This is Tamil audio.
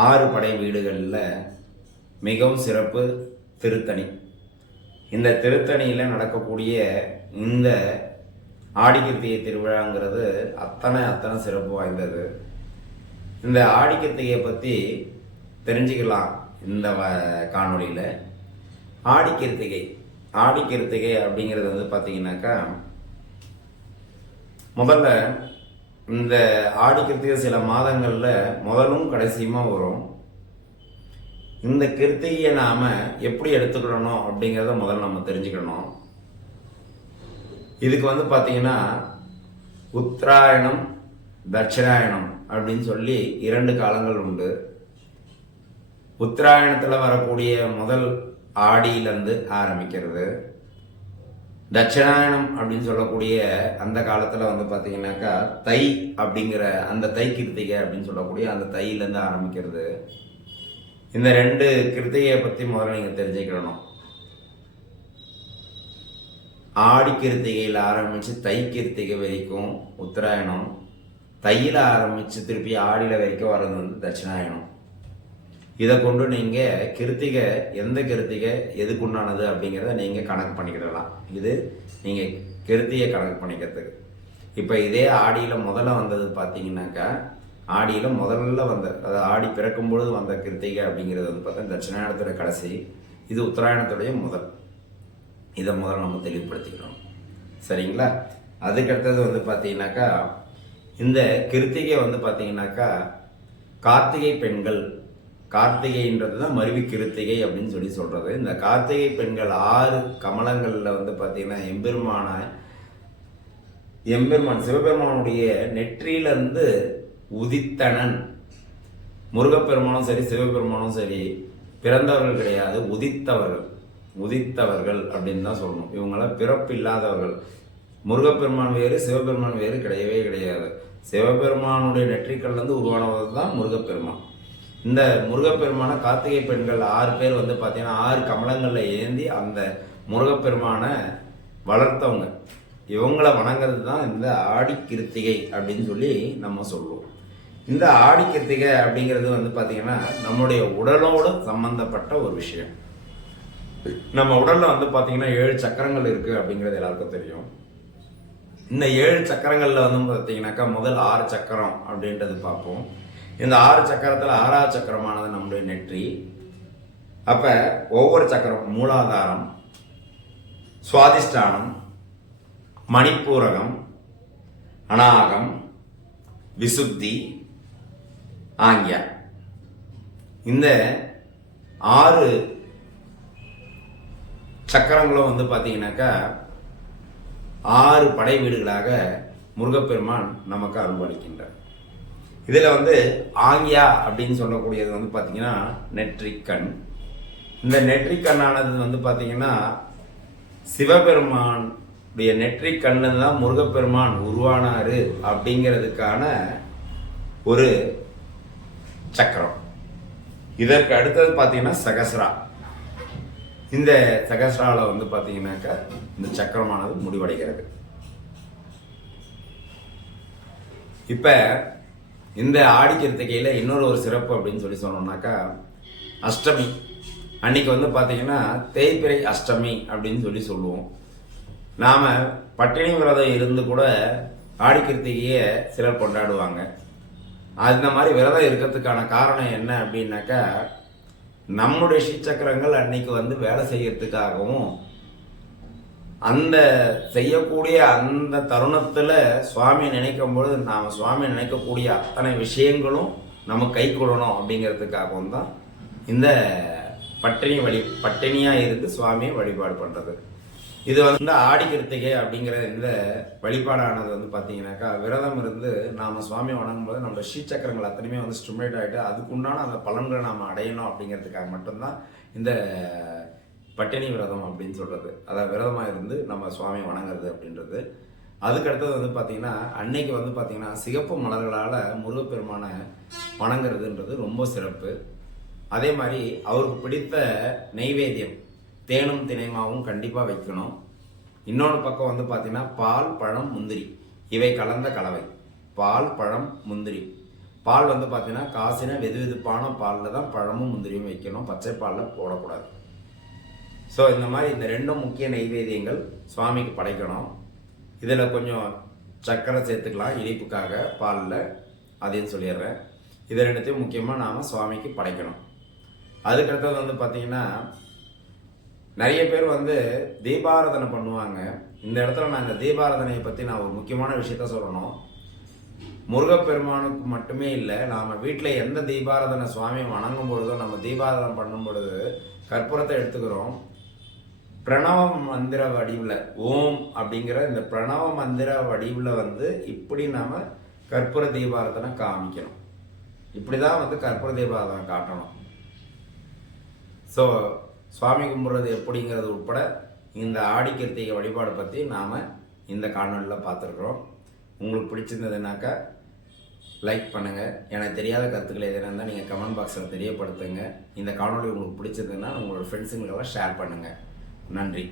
6 படை வீடுகளில் மிகவும் சிறப்பு திருத்தணி. இந்த திருத்தணியில் நடக்கக்கூடிய இந்த ஆடிக்கிருத்திகை திருவிழாங்கிறது அத்தனை சிறப்பு வாய்ந்தது. இந்த ஆடிக்கிருத்திகையை பற்றி தெரிஞ்சுக்கலாம் இந்த காணொலியில். ஆடிக்கிருத்திகை அப்படிங்கிறது வந்து பார்த்தீங்கன்னாக்கா, முதல்ல இந்த ஆடிக்கிருத்திகை சில மாதங்களில் முதலும் கடைசியுமா வரும். இந்த கிருத்திகையை நாம் எப்படி எடுத்துக்கிடணும் அப்படிங்கிறத முதல்ல நம்ம தெரிஞ்சுக்கணும். இதுக்கு வந்து பார்த்தீங்கன்னா உத்தராயணம், தட்சிணாயணம் அப்படின்னு சொல்லி 2 காலங்கள் உண்டு. உத்தராயணத்தில் வரக்கூடிய முதல் ஆடியிலேருந்து ஆரம்பிக்கிறது. தட்சிணாயணம் அப்படின்னு சொல்லக்கூடிய அந்த காலத்தில் வந்து பார்த்தீங்கன்னாக்கா தை அப்படிங்கிற அந்த தை கிருத்திகை அப்படின்னு சொல்லக்கூடிய அந்த தையிலேருந்து ஆரம்பிக்கிறது. இந்த 2 கிருத்திகையை பற்றி முதல்ல நீங்கள் தெரிஞ்சுக்கணும். ஆடி கிருத்திகையில் ஆரம்பித்து தை கிருத்திகை வரைக்கும் உத்தராயணம், தையில் ஆரம்பித்து திருப்பி ஆடியில் வரைக்கும் வர்றது வந்து தட்சிணாயணம். இதை கொண்டு நீங்கள் கிருத்திகை எந்த கிருத்திகை எதுக்குண்டானது அப்படிங்கிறத நீங்கள் கணக்கு பண்ணிக்கிடலாம். இது நீங்கள் கிருத்திகை கணக்கு பண்ணிக்கிறதுக்கு. இப்போ இதே ஆடியில் முதல்ல வந்தது பார்த்தீங்கன்னாக்கா, ஆடியில் முதல்ல வந்த, அதாவது ஆடி பிறக்கும் பொழுது வந்த கிருத்திகை அப்படிங்கிறது வந்து பார்த்தா தட்சிணாயணத்தோட கடைசி, இது உத்தராயணத்துடைய முதல். இதை முதல்ல நம்ம தெளிவுபடுத்திக்கிறோம், சரிங்களா? அதுக்கடுத்தது வந்து பார்த்தீங்கன்னாக்கா, இந்த கிருத்திகை வந்து பார்த்தீங்கன்னாக்கா கார்த்திகை பெண்கள், கார்த்திகைன்றது தான் மருவி கிருத்திகை அப்படின்னு சொல்லி சொல்கிறது. இந்த கார்த்திகை பெண்கள் 6 கமலங்களில் வந்து பார்த்தீங்கன்னா எம்பெருமான் சிவபெருமானுடைய நெற்றியிலிருந்து உதித்தனன். முருகப்பெருமானும் சரி சிவபெருமானும் சரி பிறந்தவர்கள் கிடையாது, உதித்தவர்கள் அப்படின்னு தான் சொல்லணும். இவங்களாம் பிறப்பு இல்லாதவர்கள். முருகப்பெருமான் வேறு சிவபெருமான் வேறு கிடையவே கிடையாது. சிவபெருமானுடைய நெற்றிக்கல்லேருந்து உருவானது தான் முருகப்பெருமான். இந்த முருகப்பெருமான கார்த்திகை பெண்கள் 6 பேர் வந்து பார்த்தீங்கன்னா 6 கமலங்களில் ஏந்தி அந்த முருகப்பெருமானை வளர்த்தவங்க. இவங்களை வணங்குறது தான் இந்த ஆடி கிருத்திகை அப்படின்னு சொல்லி நம்ம சொல்லுவோம். இந்த ஆடி கிருத்திகை அப்படிங்கிறது வந்து பார்த்தீங்கன்னா நம்முடைய உடலோடு சம்பந்தப்பட்ட ஒரு விஷயம். நம்ம உடல்ல வந்து பார்த்தீங்கன்னா 7 சக்கரங்கள் இருக்குது அப்படிங்கிறது எல்லாருக்கும் தெரியும். இந்த 7 சக்கரங்களில் வந்து பார்த்தீங்கன்னாக்கா முதல் 6 சக்கரம் அப்படின்றது பார்ப்போம். இந்த 6 சக்கரத்தில் 6ஆவது சக்கரமானது நம்முடைய நெற்றி. அப்போ ஒவ்வொரு சக்கரம் மூலாதாரம், சுவாதிஷ்டானம், மணிப்பூரகம், அநாகம், விசுத்தி, ஆங்யா. இந்த 6 சக்கரங்களும் வந்து பார்த்தீங்கன்னாக்கா 6 படை வீடுகளாக முருகப்பெருமான் நமக்கு அருள்பாலிக்கின்றார். இதில் வந்து ஆங்கியா அப்படின்னு சொல்லக்கூடியது வந்து பார்த்தீங்கன்னா நெற்றிக்கண். இந்த நெற்றிக்கண்ணானது வந்து பார்த்தீங்கன்னா சிவபெருமானுடைய நெற்றிக்கண்ணு தான் முருகப்பெருமான் உருவானாரு அப்படிங்கிறதுக்கான ஒரு சக்கரம். இதற்கு அடுத்தது பார்த்தீங்கன்னா சகஸ்ரா. இந்த சகஸ்ராவில் வந்து பார்த்தீங்கன்னாக்கா இந்த சக்கரமானது முடிவடைகிறது. இப்போ இந்த ஆடி கிருத்திகையில் இன்னொரு சிறப்பு அப்படின்னு சொல்லி சொன்னோம்னாக்கா, அஷ்டமி அன்னைக்கு வந்து பார்த்தீங்கன்னா தேய்பிறை அஷ்டமி அப்படின்னு சொல்லி சொல்லுவோம். நாம் பட்டினி விரதம் இருந்து கூட ஆடி கிருத்திகையை சிலர் கொண்டாடுவாங்க. அந்த மாதிரி விரதம் இருக்கிறதுக்கான காரணம் என்ன அப்படின்னாக்கா, நம்முடைய ஸ்ரீசக்கரங்கள் அன்னைக்கு வந்து வேலை செய்யறதுக்காகவும் அந்த செய்யக்கூடிய அந்த தருணத்தில் சுவாமியை நினைக்கும் பொழுது நாம் சுவாமியை நினைக்கக்கூடிய அத்தனை விஷயங்களும் நம்ம கை கொள்ளணும் அப்படிங்கிறதுக்காகவும் தான் இந்த பட்டினியாக இருந்து சுவாமியை வழிபாடு பண்ணுறது. இது வந்து ஆடி கிருத்திகை அப்படிங்கிற இந்த வழிபாடானது வந்து பார்த்தீங்கன்னாக்கா, விரதம் இருந்து நாம் சுவாமியை வணங்கும் போது நம்ம ஸ்ரீசக்கரங்கள் அத்தனையுமே வந்து ஸ்டிமுலேட் ஆகிட்டு அதுக்குண்டான அந்த பலன்களை நாம் அடையணும் அப்படிங்கிறதுக்காக மட்டும்தான் இந்த பட்டினி விரதம் அப்படின்னு சொல்கிறது. அதாவது விரதமாக இருந்து நம்ம சுவாமியை வணங்குறது அப்படின்றது. அதுக்கடுத்தது வந்து பார்த்திங்கன்னா அன்னைக்கு வந்து பார்த்திங்கன்னா சிகப்பு மலர்களால் முருகப்பெருமானை வணங்குறதுன்றது ரொம்ப சிறப்பு. அதே மாதிரி அவருக்கு பிடித்த நெய்வேத்தியம் தேனும் தினைமாவும் கண்டிப்பாக வைக்கணும். இன்னொன்று பக்கம் வந்து பார்த்திங்கன்னா பால், பழம், முந்திரி இவை கலந்த கலவை. பால், பழம், முந்திரி பால் வந்து பார்த்தீங்கன்னா காசின வெது வெதுப்பான பாலில் தான் பழமும் முந்திரியும் வைக்கணும், பச்சை பாலில் போடக்கூடாது. ஸோ இந்த மாதிரி இந்த ரெண்டும் முக்கிய நைவேத்தியங்கள் சுவாமிக்கு படைக்கணும். இதில் கொஞ்சம் சர்க்கரை சேர்த்துக்கலாம் இனிப்புக்காக பாலில், அதையும் சொல்லிடுறேன். இதை ரெண்டுத்தையும் முக்கியமாக நாம் சுவாமிக்கு படைக்கணும். அதுக்கடுத்தது வந்து பார்த்திங்கன்னா நிறைய பேர் வந்து தீபாராதனை பண்ணுவாங்க. இந்த இடத்துல நான் இந்த தீபாராதனையை பற்றி நான் ஒரு முக்கியமான விஷயத்த சொல்லணும். முருகப்பெருமானுக்கு மட்டுமே இல்லை, நாம் வீட்டில் எந்த தீபாராதனை சுவாமி வணங்கும் பொழுதோ, நம்ம தீபாராதனை பண்ணும் பொழுது கற்பூரத்தை எடுத்துக்கிறோம். பிரணவ மந்திர வடிவில் ஓம் அப்படிங்கிற இந்த பிரணவ மந்திர வடிவில் வந்து இப்படி நாம் கற்பூர தீபாராதனை காமிக்கணும். இப்படி தான் வந்து கற்பூர தீபாராதனை காட்டணும். ஸோ சுவாமி கும்பிட்றது எப்படிங்கிறது உட்பட இந்த ஆடி கிருத்திகை வழிபாடு பற்றி நாம் இந்த காணொலியில் பார்த்துருக்குறோம். உங்களுக்கு பிடிச்சிருந்ததுனாக்கா லைக் பண்ணுங்கள். எனக்கு தெரியாத கருத்துக்கள் எதுனா இருந்தால் நீங்கள் கமெண்ட் பாக்ஸில் தெரியப்படுத்துங்க. இந்த காணொலி உங்களுக்கு பிடிச்சதுன்னா உங்களோட ஃப்ரெண்ட்ஸுங்களுக்கெல்லாம் ஷேர் பண்ணுங்கள். நன்றி.